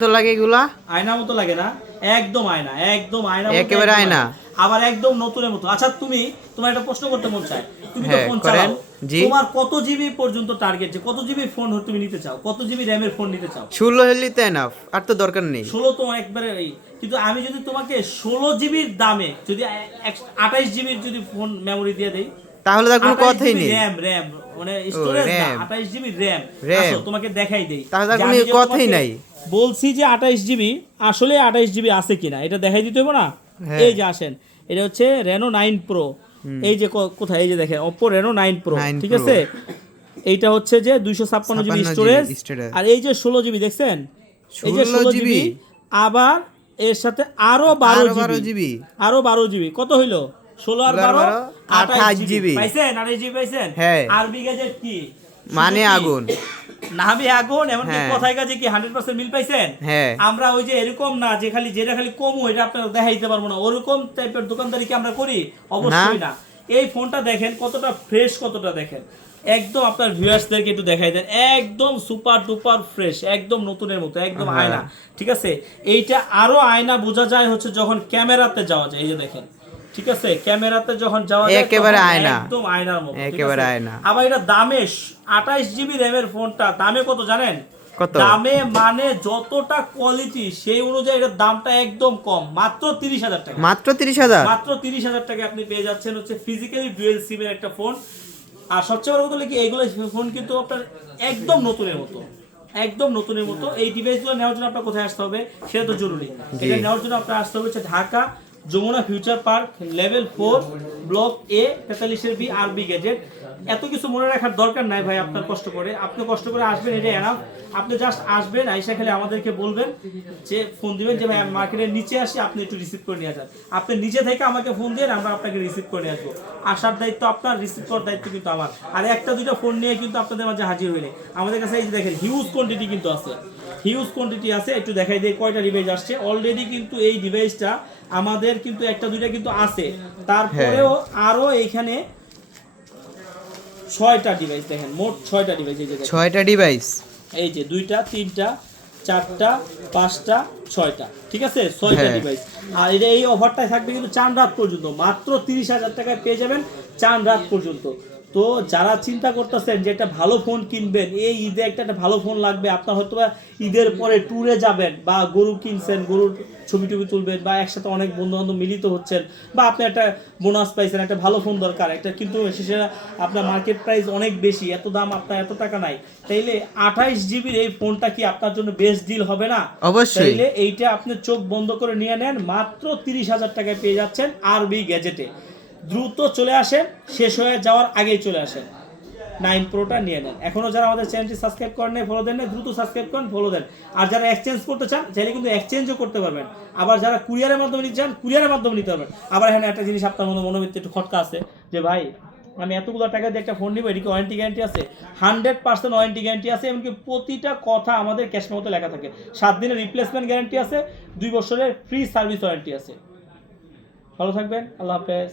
তো লাগে এগুলা? আয়না মতো লাগে না? একদম আয়না একদম আয়না একেবারে আয়না। আবার একদম নতুনের মতো। আচ্ছা তুমি তোমার একটা প্রশ্ন করতে মন চায়। তুমি তো হ্যাঁ, ফোন চালাও। তোমার কত জিবি পর্যন্ত টার্গেট যে কত জিবি ফোন তুমি নিতে চাও? কত জিবি র্যামের ফোন নিতে চাও? ষোলো হলে তো এনাফ আর তো দরকার নেই। ষোলো তো একবারে কিন্তু আমি যদি তোমাকে ষোলো জিবির দামে যদি আঠাইশ জিবির যদি ফোন মেমোরি দিয়ে দেই তাহলে তার কোনো কথাই নেই। র্যাম র্যাম মানে স্টোরেজ না 28 জিবি র্যাম তোমাকে দেখাই দেই। তাহলে তার কোনো কথাই নাই। বলছি যে 28 জিবি আসলে 28 জিবি আছে কিনা এটা দেখাই দিতে হবে না? হ্যাঁ। এই যে আসেন এটা হচ্ছে রেনো নাইন প্রো এই যে কোথায়? এই যে দেখেন Reno 9 Pro 9 ঠিক আছে? এইটা হচ্ছে যে 256 জিবি স্টোরেজ আর এই যে 16 জিবি দেখছেন? এই যে 16 16 জিবি? আবার এর সাথে আরও 12 আরও 12 জিবি। আরও 12 জিবি। কত হইল? 16 আর বারো আর 12 12, 28 জিবি। পাইছেন? 28 জিবি পাইছেন? হ্যাঁ। আরবি গ্যাজেট কি? মানে আগুন। নামে আগুন এমনকি হ্যাঁ। কথায় কাজে কি 100% মিল পাইছেন? হ্যাঁ। আমরা ওই যে এরকম না যে খালি যেটা খালি কম এটা আপনারা দেখাইতে পারব না। ওরকম টাইপের দোকানদারি কি আমরা করি? অবশ্যই না। এই ফোনটা দেখেন কতটা ফ্রেশ কতটা দেখেন। একদম আপনার ভিউয়ার্সদেরকে একটু দেখাই দেন। একদম সুপার ডুপার ফ্রেশ একদম নতুনের মতো একদম হ্যাঁ। আয়না। ঠিক আছে? এইটা আরও আয়না বোঝা যায় হচ্ছে যখন ক্যামেরাতে যাওয়া যায়। এই যে দেখেন। ঠিক আছে? ক্যামেরাতে যখন যাওয়া যায় একেবারে আয়না। একদম আয়নার মতো একেবারে আয়না। আবার এটা দামে আঠাইশ জিবি র্যামের ফোনটা দামে কত জানেন? কত? দামে মানে যতটা কোয়ালিটি সেই অনুযায়ী এটার দামটা একদম কম মাত্র তিরিশ হাজার টাকা। মাত্র তিরিশ হাজার? মাত্র তিরিশ হাজার টাকা আপনি পেয়ে যাচ্ছেন হচ্ছে ফিজিক্যালি ডুয়েল সিমের একটা ফোন আর সবচেয়ে বড় কথা হলো কি এইগুলো ফোন কিন্তু আপনার একদম নতুনের মতো একদম নতুনের মতো। এই ডিভাইসগুলো নেওয়ার জন্য আপনার কোথায় আসতে হবে? সেটা তো জরুরি। এটা নেওয়ার জন্য আপনার আসতে হবে হচ্ছে Dhaka Jamuna Future Park level four block A তেতাল্লিশের B R B gadget এত কিছু মনে রাখার দরকার নাই ভাই আপনার কষ্ট করে। আপনি কষ্ট করে আসবেন এটা এনাফ আপনি জাস্ট আসবেন আইসা খেলে আমাদেরকে বলবেন যে ফোন দিবেন যে ভাই আমি মার্কেটের নিচে আসি আপনি একটু রিসিভ করে নিয়ে যান। আপনি নিজে থেকে আমাকে ফোন দিয়ে আমরা আপনাকে রিসিভ করে নিয়ে আসব। আসার দায়িত্ব আপনার রিসিভ করার দায়িত্ব কিন্তু আমার। আর একটা দুইটা ফোন নিয়ে কিন্তু আপনাদের মাঝে হাজির হইলে আমাদের কাছে এই যে দেখেন হিউজ কোয়ান্টিটি কিন্তু আছে। হিউজ কোয়ান্টিটি আছে একটু দেখাই দিয়ে কয়টা ডিভাইস আসছে। অলরেডি কিন্তু এই ডিভাইসটা আমাদের কিন্তু একটা দুইটা কিন্তু আছে। তারপরেও আরও এইখানে ছয়টা ডিভাইস দেখেন মোট ছয়টা ডিভাইস এই যে ছয়টা ডিভাইস এই যে দুইটা তিনটা চারটা পাঁচটা ছয়টা ঠিক আছে? ছয়টা হ্যাঁ। ডিভাইস আর এটা এই অফারটাই থাকবে কিন্তু চান রাত পর্যন্ত। মাত্র তিরিশ হাজার টাকায় পেয়ে যাবেন চান রাত পর্যন্ত। তো যারা চিন্তা করতেছেন যে একটা ভালো ফোন কিনবেন এই ঈদে একটা একটা ভালো ফোন লাগবে আপনার হয়তো ঈদের পরে ট্যুরে যাবেন বা গরু কিনছেন গরুর ছবি টবি তুলবেন বা একসাথে অনেক বন্ধু বান্ধব মিলিত হচ্ছেন বা আপনি একটা বোনাস পাইছেন একটা ভালো ফোন দরকার একটা কিন্তু সেটা আপনার মার্কেট প্রাইস অনেক বেশি এত দাম আপনার এত টাকা নাই। তাইলে আঠাইশ জিবির এই ফোনটা কি আপনার জন্য বেস্ট ডিল হবে না? অবশ্যই। তাইলে এইটা আপনি চোখ বন্ধ করে নিয়ে নেন মাত্র তিরিশ হাজার টাকায় পেয়ে যাচ্ছেন আরবি গ্যাজেটে দ্রুত চলে আসেন শেষ হয়ে যাওয়ার আগেই চলে আসেন নাইন প্রোটা নিয়ে নেন। এখনও যারা আমাদের চ্যানেলটি সাবস্ক্রাইব করেন নাই ফলো দেন নাই, দ্রুত সাবস্ক্রাইব করেন ফলো দেন। আর যারা এক্সচেঞ্জ করতে চান চাইলে কিন্তু এক্সচেঞ্জও করতে পারবেন। আবার যারা কুরিয়ারের মাধ্যমে নিতে চান কুরিয়ারের মাধ্যমে নিতে পারবেন। আবার এখানে একটা জিনিস আপনার মনে মনোবৃত্তি একটু খটকা আছে যে ভাই আমি এতগুলো টাকা দিয়ে একটা ফোন নিবো এদিকে ওয়ারেন্টি গ্যারান্টি আছে? হান্ড্রেড পার্সেন্ট ওয়ারেন্টি গ্যারান্টি আছে এমনকি প্রতিটা কথা আমাদের ক্যাশ মতো লেখা থাকে। সাত দিনের রিপ্লেসমেন্ট গ্যারান্টি আছে দুই বছরের ফ্রি সার্ভিস ওয়ারেন্টি আছে। ভালো থাকবেন আল্লাহ হাফেজ।